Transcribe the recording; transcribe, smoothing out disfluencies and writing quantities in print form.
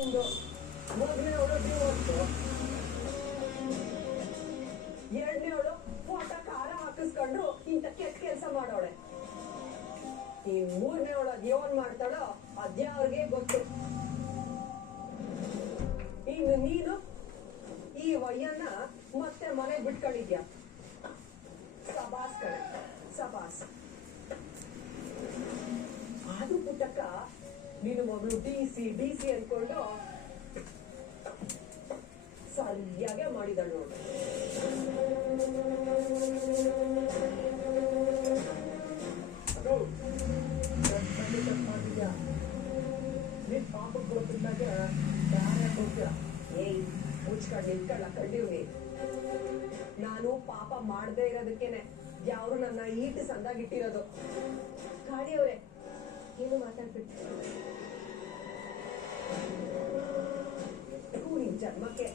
ನಿಂದು ಮೊದಲನೇವಳು divorce, ಎರಡನೇವಳು photo ಖಾರ ಹಾಕಿಸ್ಕೊಂಡು ಇಂಥ ಕೆಟ್ಟ ಕೆಲಸ ಮಾಡೋಳೆ. ಈ ಮೂರನೇವಳು ಅದ್ಯಾವನ್ ಮಾಡ್ತಾಳೋ ಅದ್ಯಾವ್ರಿಗೆ ಗೊತ್ತು. ಇನ್ನು ನೀನು ಈ ವಯ್ಯನ್ನ ಮತ್ತೆ ಮನೆ ಬಿಟ್ಕೊಂಡಿದ್ಯಾ. ಸಬಾಸ್ ಕಣೆ, ಸಬಾಸ್. ಅದು ಪುಟ್ಟಕ್ಕ ನೀನು ಮೊದಲು ಡಿಸಿ ಅನ್ಕೊಂಡು ಸರಿಯಾಗೆ ಮಾಡಿದಳು ನೋಡು. ನೀನ್ ಪಾಪಕ್ಕೆ ಗೊತ್ತಿದ್ದಾಗ ಯಾರೇ ಕೊಡ್ತೀರ. ಏಯ್ ಮುಚ್ಕೊಂಡು ನಿಂತ್ಕೊಳ್ಳ ಕಂಡಿವ್ನಿ. ನಾನು ಪಾಪ ಮಾಡದೇ ಇರೋದಕ್ಕೇನೆ ಯಾರು ನನ್ನ ಈಟ್ ಸಂದಾಗಿಟ್ಟಿರೋದು. ಕಾಡಿಯವ್ರೆ ಏನು ಮಾತಾಡ್ಬಿಟ್ಟು ನಿನ್ ಜನ್ಮಕ್ಕೆ